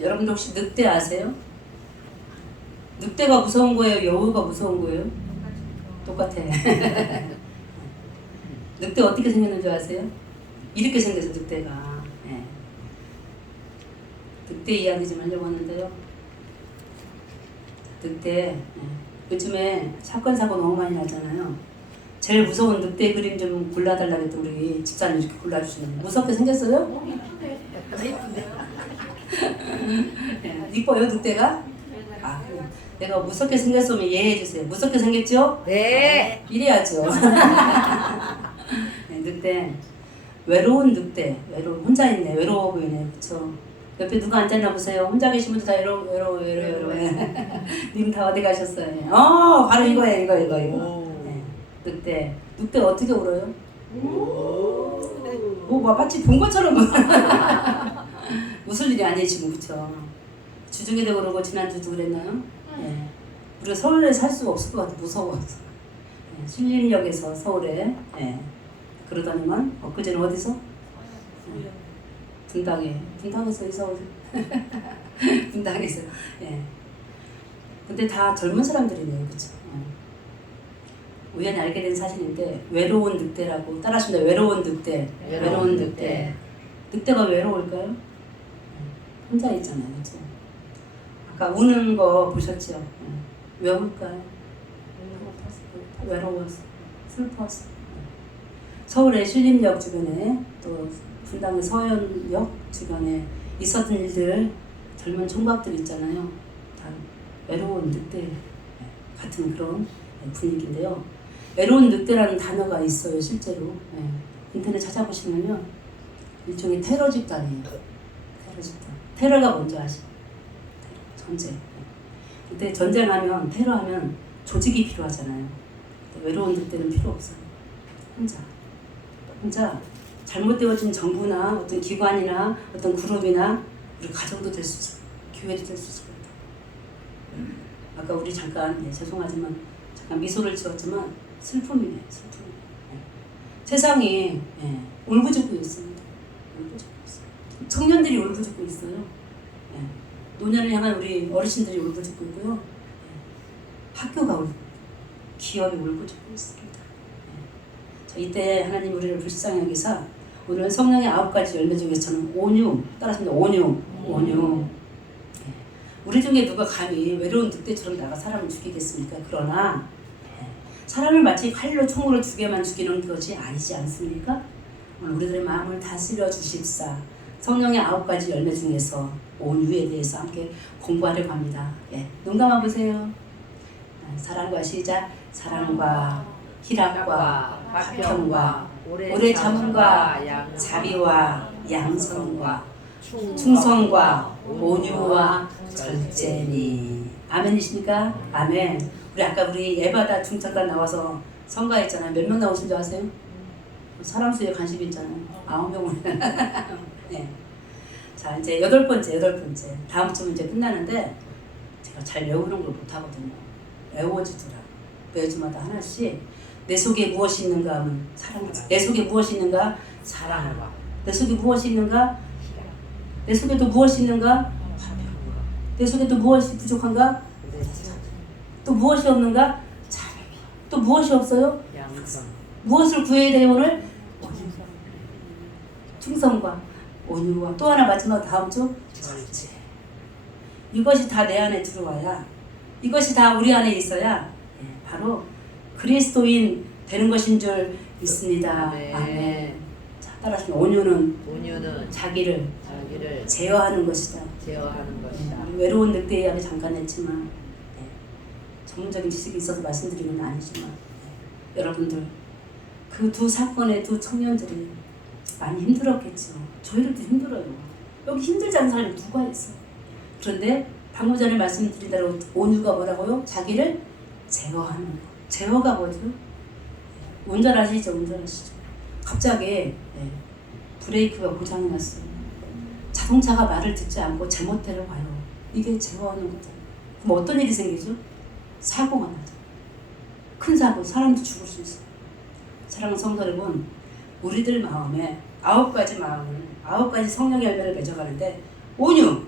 여러분들 혹시 늑대 아세요? 늑대가 무서운 거예요? 여우가 무서운 거예요? 똑같아. 늑대 어떻게 생겼는 줄 아세요? 이렇게 생겨서 늑대가. 예. 늑대 이야기 좀 하려고 하는데요. 늑대, 예. 요즘에 사건 사고 너무 많이 나잖아요. 제일 무서운 늑대 그림 좀 골라달라 그랬더니 우리 집사님 이렇게 골라주시는. 무섭게 생겼어요? 예. 이뻐요 늑대가? 아, 내가 무섭게 생겼으면 이해해주세요. 무섭게 생겼죠? 네. 이래야죠. 네, 늑대. 외로운 늑대. 혼자 있네. 외로워 보이네. 그쵸? 옆에 누가 앉았나 보세요. 혼자 계신 분들 다 외로워. 님 다 어디 가셨어요? 바로 이거예요. 이거. 네, 늑대. 늑대 어떻게 울어요? 마치 본 것처럼 웃을 일이 아니에요 지금. 그쵸? 주중에도 그러고 지난주도 그랬나요? 네. 우리가 서울에 살 수가 없을 것 같아. 무서워서. 네, 신림역에서 서울에 그러더니만 엊그제는 어디서? 분당에서 이사 오죠. 분당에서. 예. 근데 다 젊은 사람들이네요. 그쵸? 우연히 알게 된 사실인데 외로운 늑대라고 따라하십니다. 외로운 늑대. 외로운 늑대. 늑대가 외로울까요? 혼자 있잖아요. 그쵸? 아까 우는 거 보셨죠? 왜 울까요? 외로워서, 슬퍼서. 서울의 신림역 주변에 또 분당의 서현역 주변에 있었던 일들, 젊은 총각들 있잖아요. 다 외로운 늑대 같은 그런 분위기인데요. 외로운 늑대라는 단어가 있어요, 실제로. 인터넷 찾아보시면요. 일종의 테러 집단이에요. 테러 집단. 테러가 뭔지 아시죠? 전쟁. 근데 전쟁하면, 테러하면 조직이 필요하잖아요. 외로운 늑대는 필요 없어요. 혼자 잘못되어진 정부나 어떤 기관이나 어떤 그룹이나 우리 가정도 될 수 있어요. 교회도 될 수 있을 것 같아요. 아까 우리 잠깐 죄송하지만 잠깐 미소를 지었지만 슬픔이네요. 세상이 울부짖고 있습니다. 청년들이 울부짖고 있어요. 노년을 향한 우리 어르신들이 울부짖고 있고요. 학교가 울부짖고 기업이 울부짖고 있습니다. 이때 하나님 우리를 불쌍히 여기사 오늘 성령의 9가지 열매 중에서 저는 온유, 따라합니다. 온유. 우리 중에 누가 감히 외로운 늑대처럼 나가 사람을 죽이겠습니까? 그러나 사람을 마치 칼로 총으로 두 개만 죽이는 것이 아니지 않습니까? 오늘 우리들의 마음을 다스려 주십사. 성령의 9가지 열매 중에서 온유에 대해서 함께 공부하려고 합니다. 눈 감아보세요. 사랑과 시작. 사랑과 희락과 화평과 오래 참음과 자비와 양선과 충성과 온유와 절제니. 아멘이십니까? 아멘. 우리 에바다 중창단 나와서 성가했잖아요. 몇 명 나오신 줄 아세요? 사람 수에 관심이 있잖아요. 9명을. 네. 자, 이제 8번째. 다음 주면 이제 끝나는데 제가 잘 외우는 걸 못하거든요. 외워지더라. 매주마다 하나씩. 내 속에 무엇이 있는가 하면 사랑과. 내 속에 무엇이 있는가? 사랑과. 내 속에 무엇이 있는가? 내 속에 또 무엇이 있는가? 화평과. 내 속에 또 무엇이 부족한가? 또 무엇이 없는가? 자비. 또 무엇이 없어요? 양성. 무엇을 구해야 돼요 오늘? 충성과 온유와 또 하나 마지막 다음 주 절제. 이것이 다 내 안에 들어와야, 이것이 다 우리 안에 있어야 바로 그리스도인 되는 것인 줄 믿습니다. 아멘. 자, 따라하시면 온유는 자기를 제어하는 것이다. 외로운 늑대 이야기 잠깐 했지만 전문적인 지식이 있어서 말씀드리는 건 아니지만 여러분들 그 두 사건의 두 청년들이 많이 힘들었겠죠. 저희들도 힘들어요. 여기 힘들지 않은 사람이 누가 있어. 그런데 방금 전에 말씀드린 대로 온유가 뭐라고요? 자기를 제어하는 거. 제어가 뭐죠? 운전하시죠. 갑자기 브레이크가 고장이 났어요. 자동차가 말을 듣지 않고 제멋대로 가요. 이게 제어하는 거죠. 그럼 어떤 일이 생기죠? 사고가 나죠. 큰 사고, 사람도 죽을 수 있어요. 사랑하는 성도 여러분, 우리들 마음에 9가지 마음을, 9가지 성령의 열매를 맺어가는데 온유,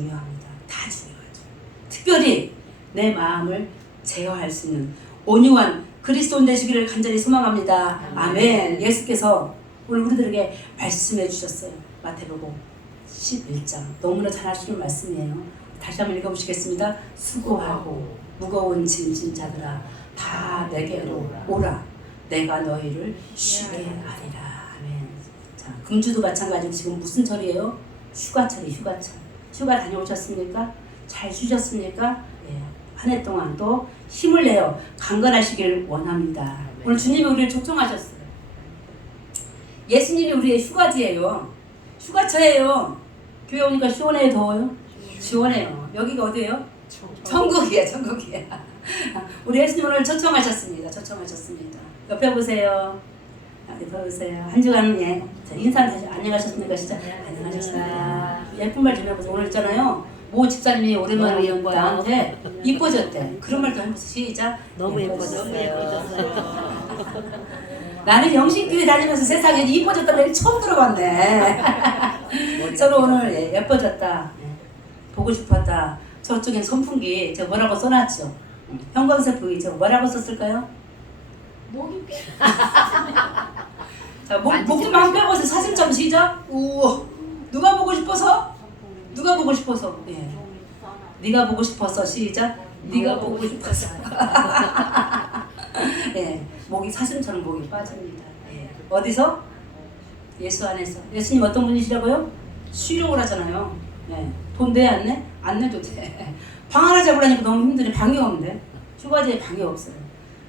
중요합니다. 다 중요하죠. 특별히 내 마음을 제어할 수 있는 온유한 그리스도인 되시기를 간절히 소망합니다. 아멘. 예수께서 오늘 우리들에게 말씀해 주셨어요. 마태복음 11장. 너무나 잘 아시는 말씀이에요. 다시 한번 읽어보시겠습니다. 수고하고 무거운 짐진 자들아 다 내게로 오라. 내가 너희를 쉬게 하리라. 아멘. 자, 금주도 마찬가지로 지금 무슨 철이에요? 휴가철이 휴가철. 휴가 다녀오셨습니까? 잘 쉬셨습니까? 예. 한 해 동안 또 힘을 내어 강건하시길 원합니다. 오늘 주님이 우리를 초청하셨어요. 예수님이 우리의 휴가지예요. 휴가철이에요. 교회 오니까 시원해요, 더워요? 시원해요. 여기가 어디예요? 천국이에요, 천국이에요. 우리 예수님 오늘 초청하셨습니다. 초청하셨습니다. 옆에 보세요. 옆에 보세요. 한 주간 예. 인사 다시 안녕하셨습니까? 진짜 안녕하셨습니다. 예쁜 말 좀 해보세요. 오늘 있잖아요. 모 집사님이 오랜만에 나한테 이뻐졌대. 그런 말도 해보세요. 시작. 너무 예뻐졌어요. 나는 영신교회 다니면서 세상에 이뻐졌다는 얘기 처음 들어봤네. 서로 오늘 예뻐졌다. 보고 싶었다. 저쪽엔 선풍기 저 뭐라고 써놨죠? 형광색 부위 저 뭐라고 썼을까요? 목이 빼. 자, 목 좀 한번 빼보세요. 사진 좀 시작. 우와. 누가 보고 싶어서? 누가 보고 싶어서? 예. 네가 보고 싶어서 시작. 네가 보고 싶어서. 예. 목이 사슴처럼 목이 빠집니다. 예. 어디서? 예수 안에서. 예수님 어떤 분이시라고요? 쉬려고 하잖아요. 예. 돈 내 안 내? 안 내도 돼. 방 하나 잡으려니까 너무 힘드네. 방이 없는데. 휴가지에 방이 없어요.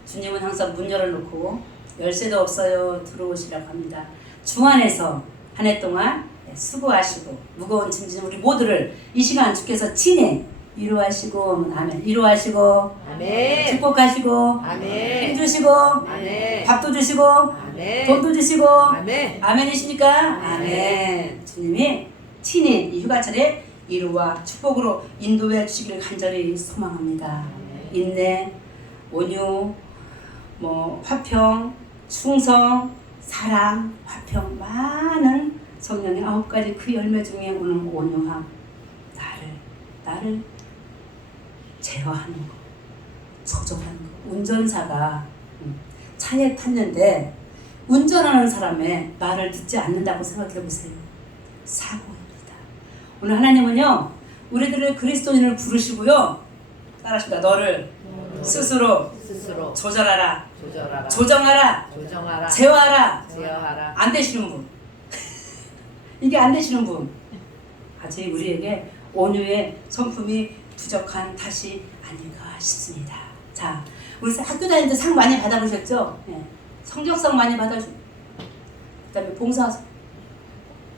주님은 항상 문 열어놓고 열쇠도 없어요. 들어오시라고 합니다. 주 안에서 한 해 동안 수고하시고 무거운 짐진 우리 모두를 이 시간 주께서 친히 위로하시고 아멘. 위로하시고 아멘. 축복하시고 아멘. 힘주시고 아멘. 밥도 주시고 아멘. 돈도 주시고 아멘. 아멘이십니까? 아멘. 주님이 친히 이 휴가철에 위로와 축복으로 인도해 주시기를 간절히 소망합니다. 인내, 온유, 화평, 충성, 사랑, 화평 많은 성령의 9가지 그 열매 중에 오늘 온유함, 나를 제어하는 거, 조절하는 거. 운전사가 차에 탔는데 운전하는 사람의 말을 듣지 않는다고 생각해 보세요. 사고입니다. 오늘 하나님은요 우리들을 그리스도인을 부르시고요 따라하십니다. 너를 스스로 조절하라. 조정하라. 제어하라. 안 되시는 분. 이게 안 되시는 분. 아직 우리에게 온유의 성품이 부족한 탓이 아닌가 싶습니다. 자, 우리 학교 다닐 때 상 많이 받아보셨죠? 네. 성적상 많이 받아주고 그다음에 봉사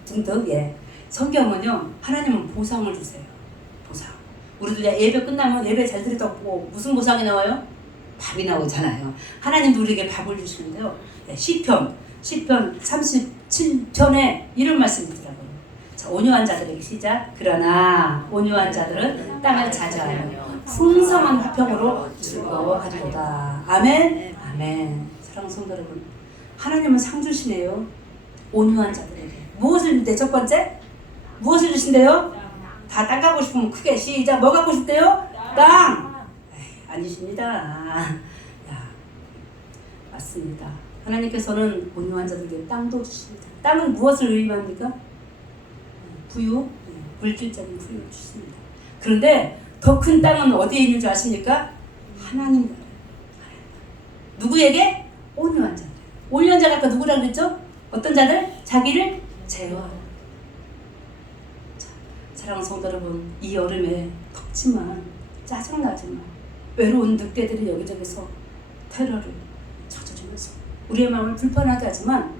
등등. 예. 성경은요 하나님은 보상을 주세요. 보상. 우리도 예배 끝나면 예배 잘 드렸다고 무슨 보상이 나와요? 밥이 나오잖아요. 하나님도 우리에게 밥을 주시는데요. 네, 시편 37편에 이런 말씀이 있더라고요. 자, 온유한 자들에게 시작. 그러나 온유한 자들은 땅을 차지하며 풍성한 화평으로 즐거워하리로다. 아멘. 아멘. 사랑하는 성도 여러분, 하나님은 상 주시네요. 온유한 자들에게 무엇을 주는데? 첫 번째 무엇을 주신대요? 다 땅 갖고 싶으면 크게 시작. 뭐 갖고 싶대요? 땅. 아니십니다. 야, 맞습니다. 하나님께서는 온유한 자들에게 땅도 주십니다. 땅은 무엇을 의미합니까? 부유, 물질적인 부유를 주십니다. 그런데 더 큰 땅은 어디에 있는 줄 아십니까? 하나님 나라에. 누구에게? 온유한 자들. 온유한 자가 아까 누구라고 그랬죠? 어떤 자들? 자기를 제어하는. 사랑하는 성도 여러분, 이 여름에 덥지만 짜증나지만 외로운 늑대들이 여기저기서 테러를 쳐주면서 우리의 마음을 불편하게 하지만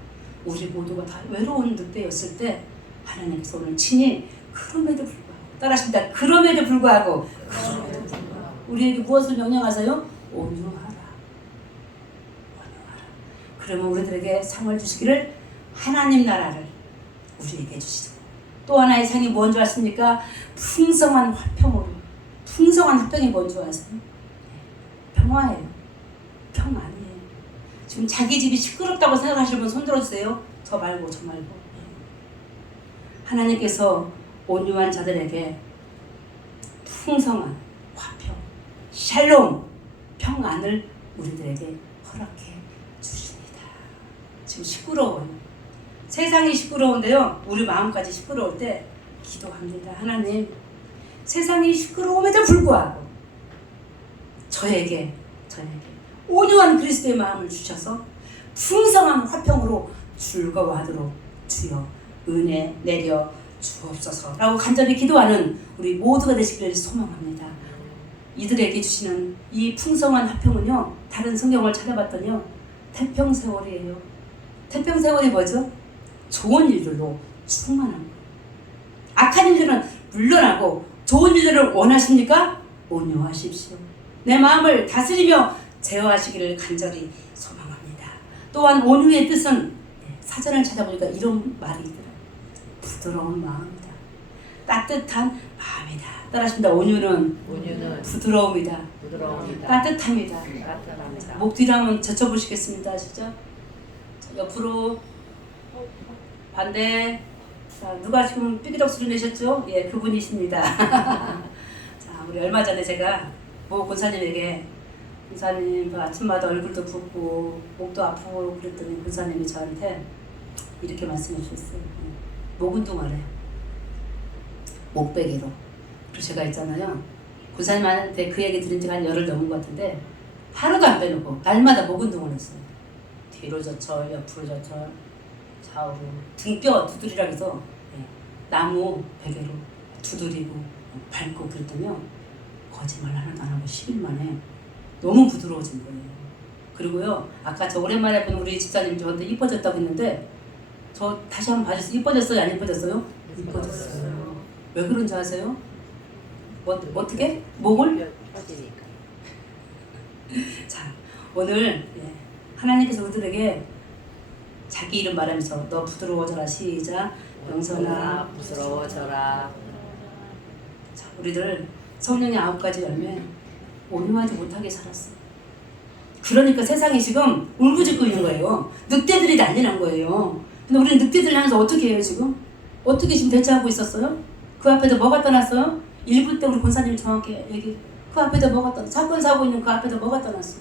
우리 모두가 다 외로운 늑대였을 때 하나님께서 오늘 친히 그럼에도 불구하고 따라하십니다. 그럼에도 불구하고 우리에게 무엇을 명령하세요? 온유하라. 그러면 우리들에게 상을 주시기를 하나님 나라를 우리에게 주시고 또 하나의 상이 뭔 줄 아십니까? 풍성한 화평으로. 풍성한 화평이 뭔 줄 아세요? 평화예요. 평안이에요. 지금 자기 집이 시끄럽다고 생각하시는 분 손 들어주세요. 저 말고. 하나님께서 온유한 자들에게 풍성한 화평, 샬롬, 평안을 우리들에게 허락해 주십니다. 지금 시끄러워요. 세상이 시끄러운데요. 우리 마음까지 시끄러울 때 기도합니다. 하나님, 세상이 시끄러움에도 불구하고 저에게 온유한 그리스도의 마음을 주셔서 풍성한 화평으로 즐거워하도록 주여 은혜 내려 주옵소서 라고 간절히 기도하는 우리 모두가 되시기를 소망합니다. 이들에게 주시는 이 풍성한 화평은요, 다른 성경을 찾아봤더니요, 태평세월이에요. 태평세월이 뭐죠? 좋은 일들로 충만한 거. 악한 일들은 물러나고 좋은 일들을 원하십니까? 온유하십시오. 내 마음을 다스리며 제어하시기를 간절히 소망합니다. 또한 온유의 뜻은 사전을 찾아보니까 이런 말이 있더라고요. 부드러운 마음이다. 따뜻한 마음이다. 따라하십니다. 온유는 부드러움이다. 따뜻함이다. 목 뒤로 한번 젖혀보시겠습니다. 아시죠? 옆으로 반대. 자, 누가 지금 삐기덕 소리 내셨죠? 예, 그분이십니다. 자, 우리 얼마 전에 제가 모 권사님에게, 권사님 아침마다 얼굴도 붓고 목도 아프고 그랬더니 권사님이 저한테 이렇게 말씀해 주셨어요. 목 운동하래요. 목베개로. 그리고 제가 있잖아요, 권사님한테 그 얘기 들은 지가 한 열흘 넘은 것 같은데 하루도 안 빼놓고 날마다 목 운동을 했어요. 뒤로 젖혀, 옆으로 젖혀, 좌우로. 등뼈 두드리라 해서 나무 베개로 두드리고 밟고 그랬더니요, 거짓말 하나도 안 하고 10일 만에 너무 부드러워진 거예요. 그리고요, 아까 저 오랜만에 본 우리 집사님 저한테 이뻐졌다고 했는데, 저 다시 한번 봐주세요. 이뻐졌어요? 안 이뻐졌어요? 이뻐졌어요. 왜 그런지 아세요? 어떻게? 목을? 자, 오늘 하나님께서 우리들에게 자기 이름 말하면서 너 부드러워져라. 시작. 영선아 부드러워져라. 자, 우리들 성령의 9가지 열매 온유하지 못하게 살았어. 그러니까 세상이 지금 울부짖고 있는 거예요. 늑대들이 난리 난 거예요. 근데 우리는 늑대들 향해서 어떻게 해요 지금? 어떻게 지금 대처하고 있었어요? 그 앞에도 뭐가 떠났어요? 1부 때 우리 권사님이 정확히 얘기. 그 앞에도 뭐가 떠났어? 사건 사고 있는 그 앞에도 뭐가 떠났어?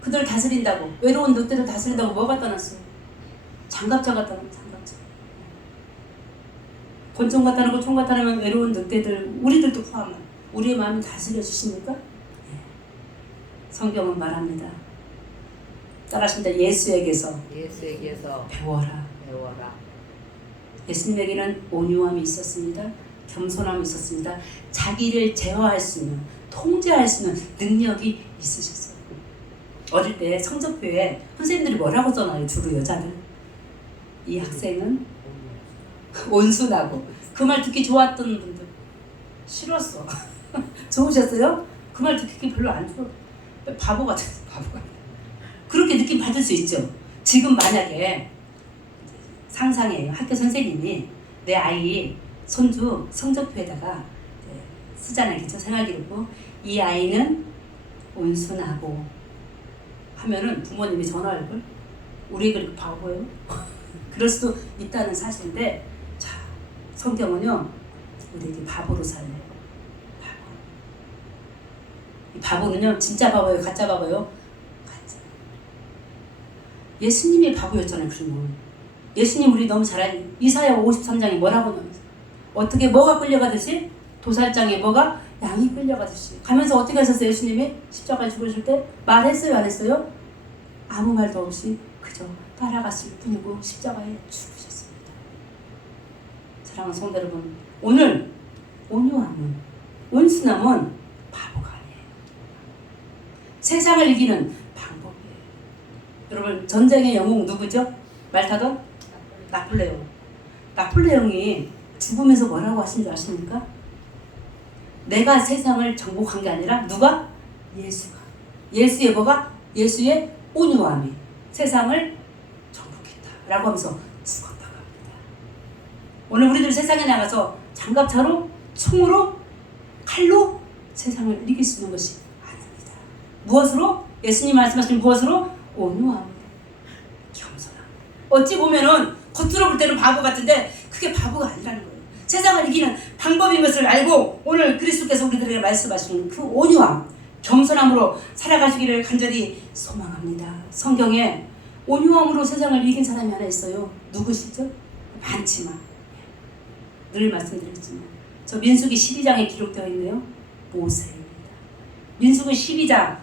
그들 다스린다고, 외로운 늑대들 다스린다고 뭐가 떠났어요? 장갑차가 떠났어. 장갑차. 권총 갖다 놓고 총 갖다 놓으면 외로운 늑대들, 우리들도 포함한 우리의 마음이 다스려 주십니까? 성경은 말합니다. 따라하십니다. 예수에게서 배워라. 예수님에게는 온유함이 있었습니다. 겸손함이 있었습니다. 자기를 제어할 수 있는, 통제할 수 있는 능력이 있으셨어요. 어릴 때 성적표에 선생님들이 뭐라고 써놔요? 주로 여자들. 이 학생은 온순하고. 그 말 듣기 좋았던 분들 싫었어. 좋으셨어요? 그 말 듣기 별로 안 좋아. 바보 같았어. 바보가. 그렇게 느낌 받을 수 있죠. 지금 만약에 상상해요. 학교 선생님이 내 아이 손주 성적표에다가 쓰잖아요. 그쵸? 생활기록부. 이 아이는 온순하고 하면은 부모님이 전화할걸? 우리 그렇게 바보예요? 그럴 수도 있다는 사실인데, 자, 성경은요, 우리에게 바보로 살래요. 바보. 이 바보는요, 진짜 바보예요? 가짜 바보예요? 가짜. 예수님이 바보였잖아요, 그러면. 예수님 우리 너무 잘 알죠. 이사야 53장에 뭐라고 나와요? 어떻게 뭐가 끌려가듯이? 도살장에 뭐가? 양이 끌려가듯이. 가면서 어떻게 하셨어요, 예수님이? 십자가에 죽으실 때? 말했어요, 안 했어요? 아무 말도 없이 그저 따라갔을 뿐이고 십자가에 죽으셨습니다. 사랑하는 성도 여러분, 오늘 온유함은, 온순함은 바보가 아니에요. 세상을 이기는 방법이에요. 여러분, 전쟁의 영웅 누구죠? 말타던? 나폴레옹. 나폴레옹이 죽으면서 뭐라고 하신 줄 아십니까? 내가 세상을 정복한 게 아니라 누가? 예수가. 예수의 뭐가? 예수의 온유함이 세상을 정복했다 라고 하면서 죽었다고 합니다. 오늘 우리들 세상에 나가서 장갑차로, 총으로, 칼로 세상을 이길 수 있는 것이 아닙니다. 무엇으로? 예수님 말씀하신 무엇으로? 온유함, 겸손함. 어찌 보면은 겉으로 볼 때는 바보 같은데 그게 바보가 아니라는 거예요. 세상을 이기는 방법인 것을 알고 오늘 그리스도께서 우리들에게 말씀하시는 그 온유함, 겸손함으로 살아가시기를 간절히 소망합니다. 성경에 온유함으로 세상을 이긴 사람이 하나 있어요. 누구시죠? 많지만 늘 말씀드렸지만 저 민수기 12장에 기록되어 있네요. 모세입니다. 민수기 12장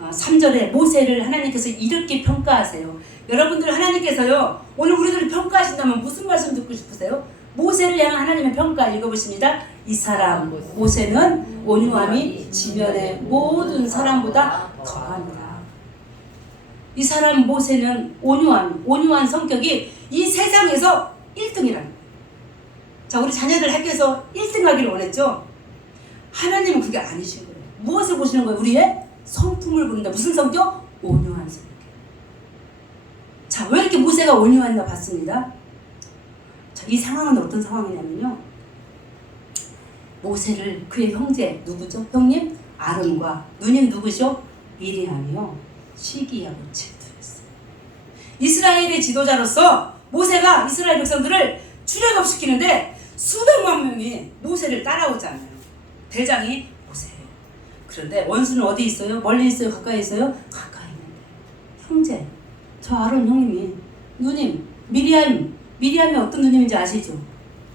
3절에 모세를 하나님께서 이렇게 평가하세요. 여러분들 하나님께서요 오늘 우리들을 평가하신다면 무슨 말씀 듣고 싶으세요? 모세를 향한 하나님의 평가 읽어보십니다. 이 사람 모세는 온유함이 지면의 모든 사람보다 더합니다. 이 사람 모세는 온유한 성격이 이 세상에서 1등이라는 거예요. 자, 우리 자녀들 학교에서 1등 하기를 원했죠. 하나님은 그게 아니신 거예요. 무엇을 보시는 거예요? 우리의 성품을 보는다. 무슨 성격? 온유한 성격. 자, 왜 이렇게 모세가 온유했나 봤습니다. 자, 이 상황은 어떤 상황이냐면요. 모세를 그의 형제 누구죠? 형님 아론과 누님 누구죠? 미리암이요. 시기하고 질투했어요. 이스라엘의 지도자로서 모세가 이스라엘 백성들을 출애굽시키는데 수백만 명이 모세를 따라오잖아요. 대장이 모세예요. 그런데 원수는 어디 있어요? 멀리 있어요? 가까이 있어요? 가까이 있는데 형제, 저 아론 형님이 누님, 미리암이 어떤 누님인지 아시죠?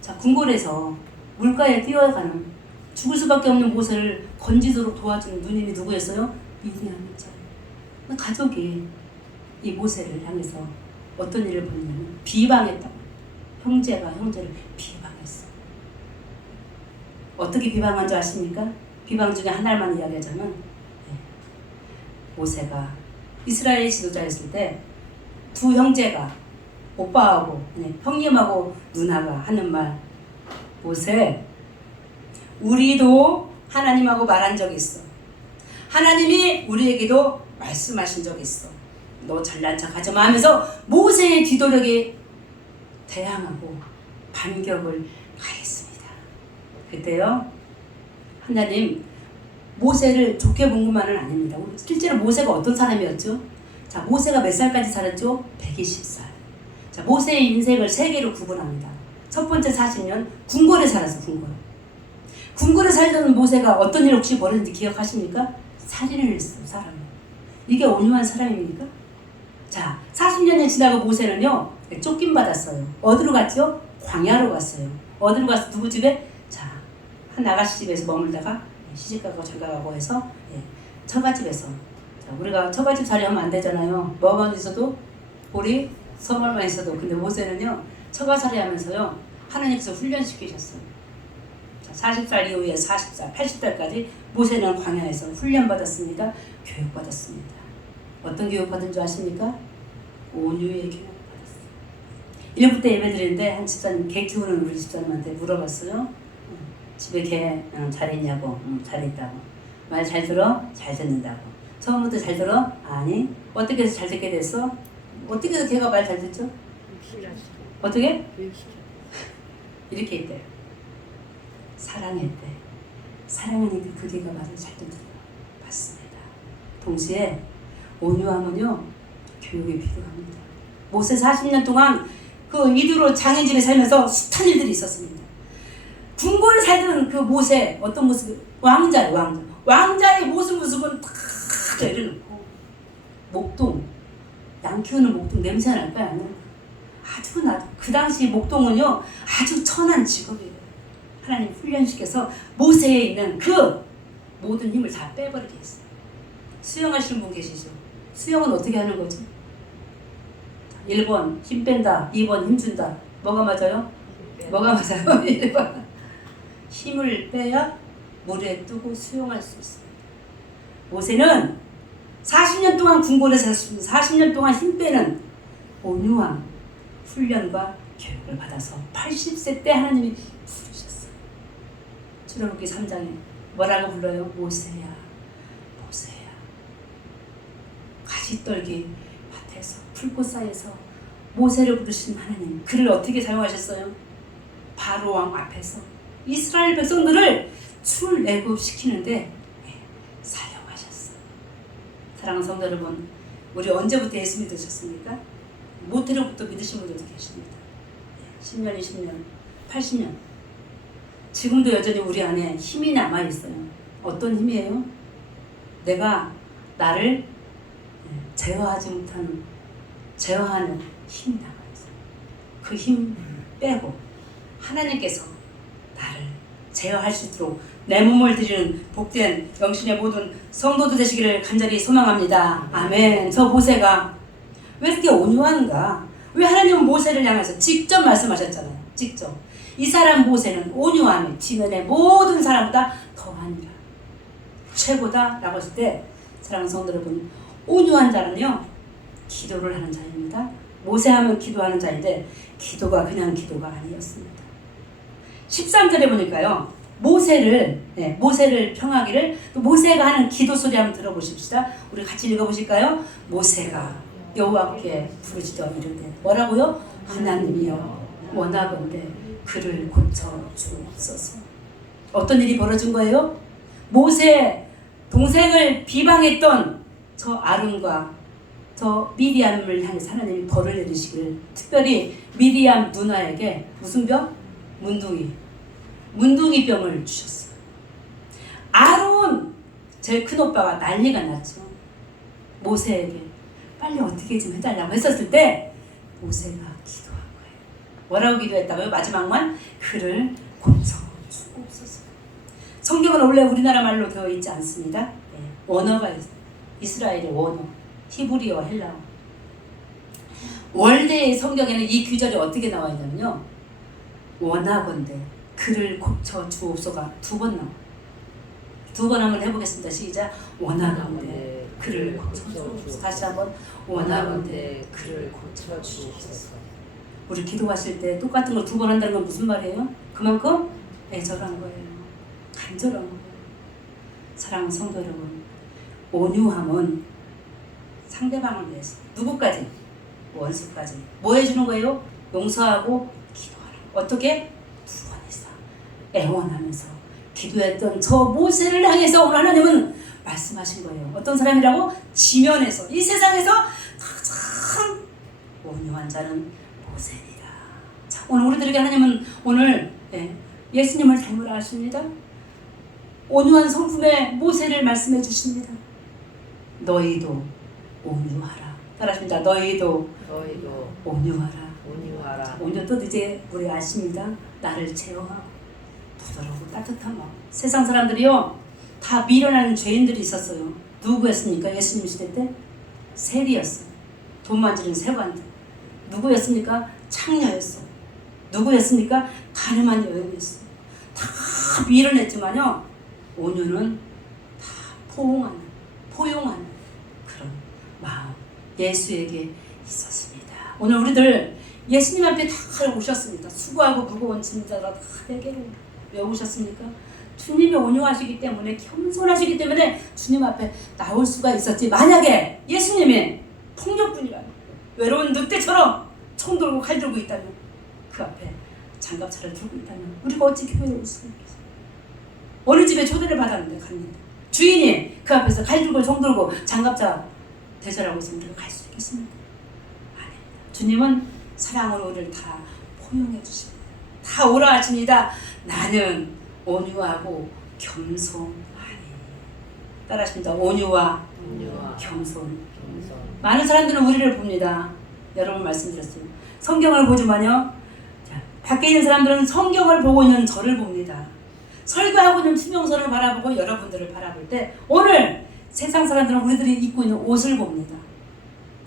자, 궁궐에서 물가에 뛰어가는 죽을 수밖에 없는 모세를 건지도록 도와주는 누님이 누구였어요? 미리암이었죠. 가족이 이 모세를 향해서 어떤 일을 벌이냐면 비방했다. 형제가 형제를 비방했어. 어떻게 비방한 줄 아십니까? 비방 중에 하나만 이야기하자면 모세가 이스라엘 지도자였을 때 두 형제가 오빠하고 형님하고 누나가 하는 말, 모세 우리도 하나님하고 말한 적이 있어. 하나님이 우리에게도 말씀하신 적이 있어. 너 잘난 척 하지 마 하면서 모세의 뒤도력에 대항하고 반격을 가했습니다. 그때요 하나님 모세를 좋게 본 것만은 아닙니다. 실제로 모세가 어떤 사람이었죠? 자, 모세가 몇 살까지 살았죠? 120살. 자, 모세의 인생을 세 개로 구분합니다. 첫 번째 40년 궁궐에 살았어. 궁궐에 살던 모세가 어떤 일 혹시 벌였는지 기억하십니까? 살인을 했어요. 사람을. 이게 온유한 사람입니까? 자, 40년이 지나고 모세는요 쫓김 받았어요. 어디로 갔죠? 광야로 갔어요. 어디로 가서 누구 집에? 자, 한 아가씨 집에서 머물다가 시집가고 장가가고 해서 처가집에서. 자, 우리가 처가집 살려면 안 되잖아요. 뭐만 있어도 우리 서말만 있어도. 근데 모세는요 처가살이 하면서요 하나님께서 훈련시키셨어요. 자, 40살 이후에 40살, 80살까지 모세는 광야에서 훈련받았습니다. 교육받았습니다. 어떤 교육받은 줄 아십니까? 온유의 교육받았어요. 1부 때 예배 드리는데 한 집사님 개 키우는 우리 집사님한테 물어봤어요. 집에 개 잘했냐고. 잘했다고. 말 잘 들어? 잘 듣는다고. 처음부터 잘 들어? 아니. 어떻게 해서 잘 듣게 됐어? 어떻게 해서 걔가 말 잘 듣죠? 어떻게? 이렇게 했대요. 사랑했대. 사랑하니까 그 개가 말을 잘 듣는 거 맞습니다. 동시에 온유함은요 교육이 필요합니다. 모세 40년 동안 그 이두로 장인집에 살면서 숱한 일들이 있었습니다. 궁궐에 살던 그 모세 어떤 모습? 왕자예요. 왕자의 모습은 탁 내려놓고 목동, 양 키우는 목동 냄새 날까요? 안 날까요? 아주 그 당시 목동은요 아주 천한 직업이에요. 하나님 훈련시켜서 모세에 있는 그 모든 힘을 다 빼버리게 했어요. 수영하시는 분 계시죠? 수영은 어떻게 하는 거죠? 1번 힘 뺀다, 2번 힘 준다. 뭐가 맞아요? 뭐가 맞아요? 1번 힘을 빼야 물에 뜨고 수영할 수 있습니다. 모세는 40년 동안 궁궐에 살았습니다. 40년 동안 힘 빼는 온유한 훈련과 교육을 받아서 80세 때 하나님이 부르셨어요. 출애굽기 3장에 뭐라고 불러요? 모세야, 모세야. 가시떨기 밭에서 풀꽃 사이에서 모세를 부르신 하나님, 그를 어떻게 사용하셨어요? 바로 왕 앞에서 이스라엘 백성들을 출애굽시키는데 사용하셨어요. 사랑하는 성도 여러분, 우리 언제부터 예수 믿으셨습니까? 모태로부터 믿으신 분들도 계십니다. 10년, 20년, 80년. 지금도 여전히 우리 안에 힘이 남아있어요. 어떤 힘이에요? 내가 나를 제어하는 힘이 남아있어요. 그 힘 빼고 하나님께서 나를 제어할 수 있도록 내 몸을 드리는 복된 영신의 모든 성도들 되시기를 간절히 소망합니다. 아멘. 저 모세가 왜 이렇게 온유한가? 왜 하나님은 모세를 향해서 직접 말씀하셨잖아요. 직접. 이 사람 모세는 온유함이 지면의 모든 사람보다 더하니라. 최고다 라고 했을 때 사랑하는 성도 여러분, 온유한 자는요 기도를 하는 자입니다. 모세하면 기도하는 자인데 기도가 그냥 기도가 아니었습니다. 13절에 보니까요 모세를 평하기를, 또 모세가 하는 기도 소리 한번 들어보십시다. 우리 같이 읽어보실까요? 모세가 여호와께 부르짖어 이르되 뭐라고요? 하나님이여 원하건대 그를 고쳐 주옵소서. 어떤 일이 벌어진 거예요? 모세 동생을 비방했던 저 아론과 저 미디암을 향해서 하나님이 벌을 내리시기를, 특별히 미디암 누나에게 무슨 병? 문둥이병을 주셨어요. 아론 제일 큰 오빠가 난리가 났죠. 모세에게 빨리 어떻게 좀 해달라고 했었을 때 모세가 기도한 거예요. 뭐라고 기도했다고요? 마지막만 그를 고쳐 주옵소서. 성경은 원래 우리나라 말로 되어 있지 않습니다. 원어가 있어요. 이스라엘의 원어, 히브리어, 헬라어. 원래의 성경에는 이 구절이 어떻게 나와 있냐면요, 원하건대 그를 고쳐 주옵소서가 두 번 나와요. 두 번 한번 해보겠습니다. 시작. 원하건대 그를 고쳐 주옵소서. 다시 한번 원하건대 그를 고쳐 주옵소서. 우리 기도하실 때 똑같은 걸 두 번 한다는 건 무슨 말이에요? 그만큼 애절한 거예요. 간절한 거예요. 사랑하는 성도 여러분, 온유함은 상대방을 위해서 누구까지? 원수까지 뭐 해주는 거예요? 용서하고 기도하라. 어떻게? 두 번 했어. 애원하면서 기도했던 저 모세를 향해서 오늘 하나님은 말씀하신 거예요. 어떤 사람이라고? 지면에서, 이 세상에서 가장 온유한 자는 모세니라. 자, 오늘 우리들에게 하나님은 오늘 예수님을 닮으라 하십니다. 온유한 성품의 모세를 말씀해 주십니다. 너희도 온유하라. 따라하십니다. 너희도 온유하라. 온유 뜻 이제 우리 아십니다. 나를 제어하고 부드럽고 따뜻한 마음. 세상 사람들이요 다 미련한 죄인들이 있었어요. 누구였습니까? 예수님 시대 때 세리였어요. 돈 만지는 세관들. 누구였습니까? 창녀였어. 누구였습니까? 가늠한 여인이었어. 다 미련했지만요 온유는 다 포용하는 그런 마음 예수에게 있었습니다. 오늘 우리들 예수님 앞에 다 오셨습니다. 수고하고 무거운 짐자가 다 내게 왜 오셨습니까? 주님이 온유하시기 때문에, 겸손하시기 때문에 주님 앞에 나올 수가 있었지. 만약에 예수님이 폭력분이라면, 외로운 늑대처럼 총 들고 칼 들고 있다면, 그 앞에 장갑차를 들고 있다면 우리가 어찌 교회에 올 수가 있겠어요? 어느 집에 초대를 받았는데 갔는데 주인이 그 앞에서 칼 들고 총 들고 장갑차 대절하고 있으면 우리가 갈 수 있겠습니까? 아닙니다. 주님은 사랑으로 우리를 다 포용해 주십니다. 다 오라 하십니다. 나는 온유하고 겸손하니. 따라하십니다. 온유와 겸손. 많은 사람들은 우리를 봅니다. 여러분 말씀드렸어요. 성경을 보지만요, 밖에 있는 사람들은 성경을 보고 있는 저를 봅니다. 설교하고 있는 추명선을 바라보고 여러분들을 바라볼 때 오늘 세상 사람들은 우리들이 입고 있는 옷을 봅니다.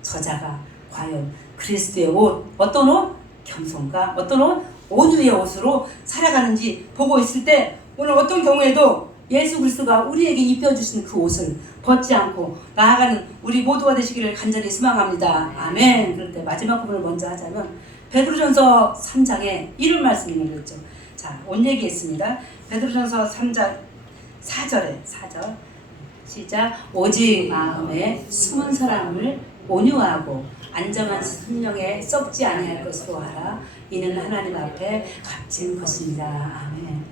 저자가 과연 그리스도의 옷, 어떤 옷? 겸손과 어떤 옷? 온유의 옷으로 살아가는지 보고 있을 때 오늘 어떤 경우에도 예수 그리스도가 우리에게 입혀주신 그 옷을 벗지 않고 나아가는 우리 모두가 되시기를 간절히 소망합니다. 아멘. 그럴 때 마지막 부분을 먼저 하자면 베드로전서 3장에 이런 말씀이 있죠. 자, 옷 얘기했습니다. 베드로전서 3장 4절 시작. 오직 마음에 숨은 사람을 온유하고 안정한 심령에 썩지 아니할 것으로 하라. 이는 하나님 앞에 값진 것입니다. 아멘.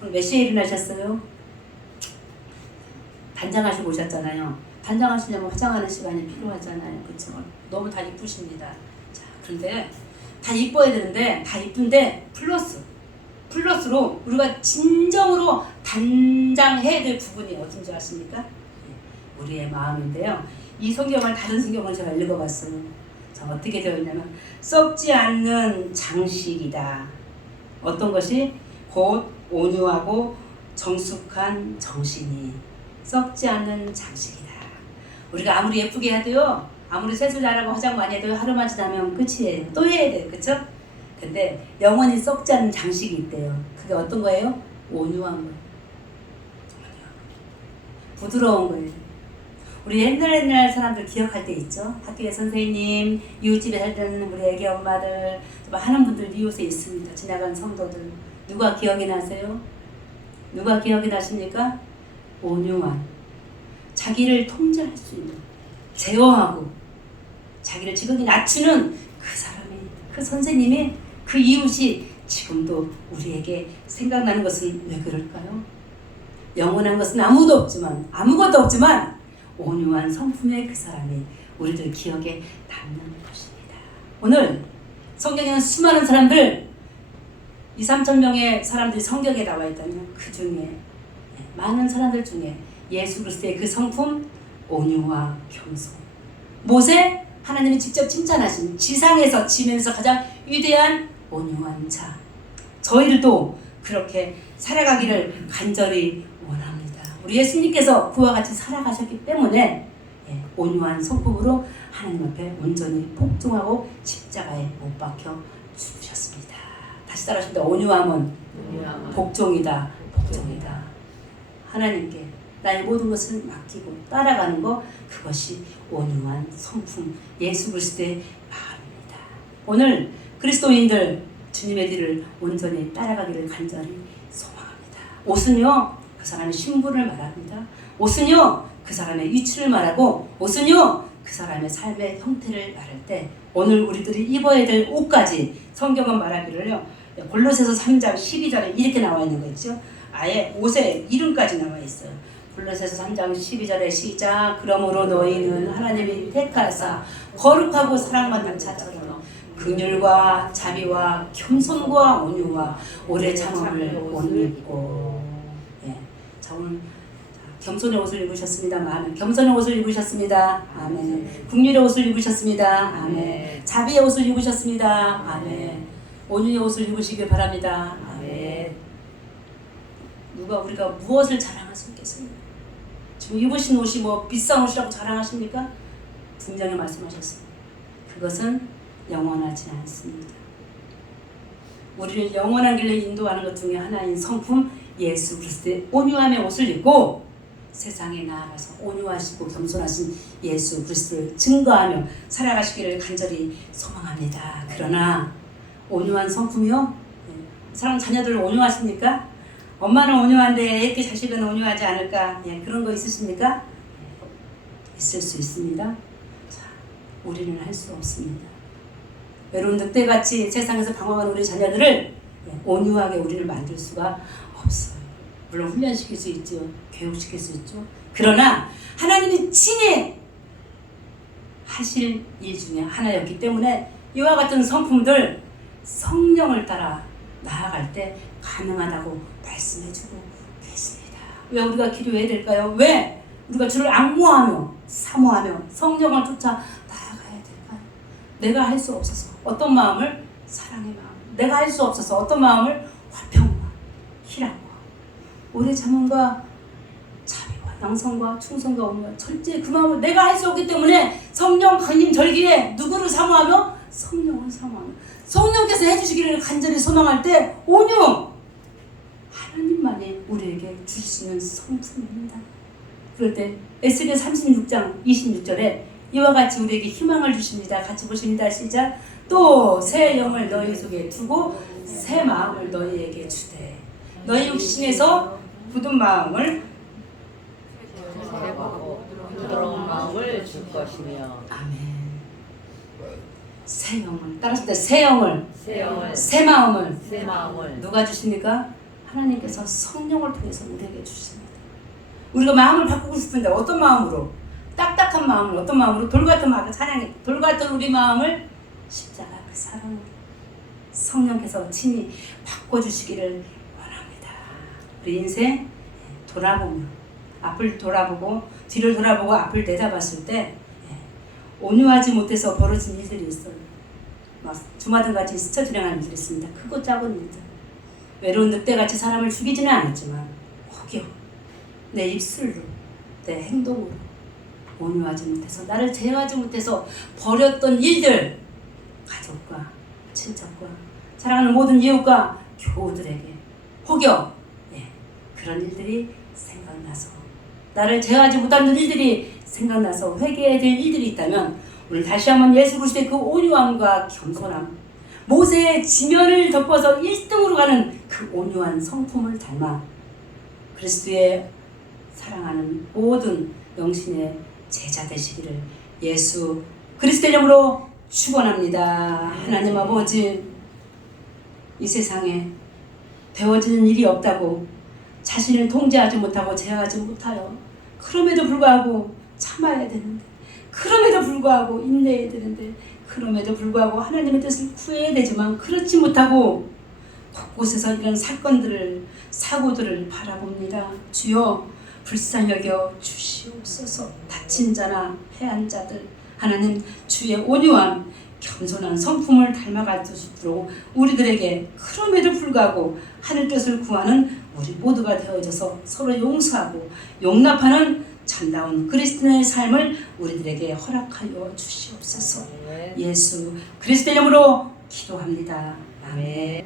오늘 몇 시에 일어나셨어요? 단장하시고 오셨잖아요. 단장하시려면 화장하는 시간이 필요하잖아요. 그렇죠? 너무 다 이쁘십니다. 자, 그런데 다 이뻐야 되는데 다 이쁜데 플러스 플러스로 우리가 진정으로 단장해야 될 부분이 어딘 줄 아십니까? 우리의 마음인데요. 이 성경을 다른 성경을 제가 읽어봤어요. 자, 어떻게 되어 있냐면 썩지 않는 장식이다. 어떤 것이? 곧 온유하고 정숙한 정신이 썩지 않는 장식이다. 우리가 아무리 예쁘게 해도요, 아무리 세수 잘하고 화장 많이 해도 하루만 지나면 끝이에요. 또 해야 돼요. 그쵸? 근데 영원히 썩지 않는 장식이 있대요. 그게 어떤 거예요? 온유한 거예요. 부드러운 거예요. 우리 옛날 사람들 기억할 때 있죠? 학교의 선생님, 이웃집에 살던 우리 애기 엄마들, 많은 분들 이웃에 있습니다. 지나간 성도들. 누가 기억이 나세요? 누가 기억이 나십니까? 온유한, 자기를 통제할 수 있는, 제어하고 자기를 지극히 낮추는 그 사람이, 그 선생님이, 그 이웃이 지금도 우리에게 생각나는 것은 왜 그럴까요? 영원한 것은 아무것도 없지만 온유한 성품의 그 사람이 우리들 기억에 남는 것입니다. 오늘 성경에는 수많은 사람들, 2~3천 명의 사람들이 성경에 나와 있다면 그 중에 많은 사람들 중에 예수 그리스도의 그 성품, 온유와 겸손. 모세, 하나님이 직접 칭찬하신 지상에서 지면에서 가장 위대한 온유한 자. 저희들도 그렇게 살아가기를 간절히 원합니다. 우리 예수님께서 그와 같이 살아가셨기 때문에 온유한 성품으로 하나님 앞에 온전히 복종하고 십자가에 못 박혀 죽으셨습니다. 다시 따라하십니다. 온유함은 복종이다. 복종이다. 하나님께 나의 모든 것을 맡기고 따라가는 것, 그것이 온유한 성품, 예수 그리스도의 마음입니다. 오늘 그리스도인들 주님의 뒤를 온전히 따라가기를 간절히 소망합니다. 옷은요, 그 사람의 신분을 말합니다. 옷은요, 그 사람의 위치를 말하고, 옷은요, 그 사람의 삶의 형태를 말할 때 오늘 우리들이 입어야 될 옷까지 성경은 말하기를요, 골로새서 3장 12절에 이렇게 나와 있는 거 있죠. 아예 옷의 이름까지 나와 있어요. 골로새서 3장 12절에 시작. 그러므로 너희는 하나님이 택하사 거룩하고 사랑받는 자처럼 긍휼과 자비와 겸손과 온유와 오래 참음을 옷 입고. 자, 오늘 겸손의 옷을 입으셨습니다. 아멘. 겸손의 옷을 입으셨습니다. 아멘. 긍휼의 옷을 입으셨습니다. 아멘. 자비의 옷을 입으셨습니다. 아멘. 온유의 옷을 입으시길 바랍니다. 아멘. 누가 우리가 무엇을 자랑할 수 있겠습니까? 지금 입으신 옷이 뭐 비싼 옷이라고 자랑하십니까? 분명히 말씀하셨습니다. 그것은 영원하지 않습니다. 우리를 영원한 길로 인도하는 것 중에 하나인 성품, 예수 그리스도의 온유함의 옷을 입고 세상에 나아가서 온유하시고 겸손하신 예수 그리스도를 증거하며 살아가시기를 간절히 소망합니다. 그러나 온유한 성품이요? 사랑 자녀들 온유하십니까? 엄마는 온유한데 애기 자식은 온유하지 않을까? 그런 거 있으십니까? 있을 수 있습니다. 자, 우리는 할 수 없습니다. 외로운 늑대같이 세상에서 방황하는 우리 자녀들을 온유하게 우리를 만들 수가 없어요. 물론 훈련시킬 수 있죠. 교육시킬 수 있죠. 그러나 하나님이 친히 하실 일 중에 하나였기 때문에 이와 같은 성품들 성령을 따라 나아갈 때 가능하다고 말씀해주고 계십니다. 왜 우리가 기도해야 될까요? 왜 우리가 주를 악무하며 사모하며 성령을 쫓아 나아가야 될까요? 내가 할 수 없어서 어떤 마음을? 사랑의 마음. 내가 할 수 없어서 어떤 마음을? 화평과 희락과 오래 참음과 자비와 양성과 충성과 온유와 철저히 그 마음을 내가 할 수 없기 때문에 성령 강림 절기에 누구를 사모하며? 성령을 사모하며 성령께서 해주시기를 간절히 소망할 때 온유! 하나님만이 우리에게 주실 수 있는 성품입니다. 그럴 때 에스겔 36장 26절에 이와 같이 우리에게 희망을 주십니다. 같이 보십니다. 시작. 또 새 영을 너희 속에 두고 새 마음을 너희에게 주되 너희 육신에서 굳은 마음을 부드러운 마음을 줄 것이며. 아멘. 새 영을 따라서 새 영을 새 마음을 누가 주십니까? 하나님께서 성령을 통해서 우리에게 주십니다. 우리가 마음을 바꾸고 싶은데 어떤 마음으로? 딱딱한 마음을 어떤 마음으로? 돌같은 마음을 찬양해. 돌같은 우리 마음을 십자가 그 사랑으로 성령께서 친히 바꿔주시기를 원합니다. 우리 인생 돌아보며 앞을 돌아보고 뒤를 돌아보고 앞을 내다봤을 때 온유하지 못해서 벌어진 일들이 있어요. 막 주마등같이 스쳐 지나가는 일들이 있습니다. 크고 작은 일들. 외로운 늑대같이 사람을 죽이지는 않았지만 혹여 내 입술로 내 행동으로 온유하지 못해서 나를 제어하지 못해서 버렸던 일들, 가족과 친척과 사랑하는 모든 이웃과 교우들에게 혹여 그런 일들이 생각나서 나를 제어하지 못하는 일들이 생각나서 회개해야 될 일들이 있다면 오늘 다시 한번 예수 그리스도의 그 온유함과 겸손함, 모세의 지면을 덮어서 1등으로 가는 그 온유한 성품을 닮아 그리스도의 사랑하는 모든 영신의 제자 되시기를 예수 그리스도의 이름으로 축원합니다. 하나님 아버지, 이 세상에 배워지는 일이 없다고 자신을 통제하지 못하고 제어하지 못하여 그럼에도 불구하고 참아야 되는데, 그럼에도 불구하고 인내해야 되는데, 그럼에도 불구하고 하나님의 뜻을 구해야 되지만 그렇지 못하고 곳곳에서 이런 사건들을 사고들을 바라봅니다. 주여 불쌍히 여겨 주시옵소서. 다친 자나 해한 자들, 하나님 주의 온유한 겸손한 성품을 닮아갈 수 있도록 우리들에게 그럼에도 불구하고 하늘 뜻을 구하는 우리 모두가 되어져서 서로 용서하고 용납하는 참다운 그리스도인의 삶을 우리들에게 허락하여 주시옵소서. 예수 그리스도의 이름으로 기도합니다. 아멘.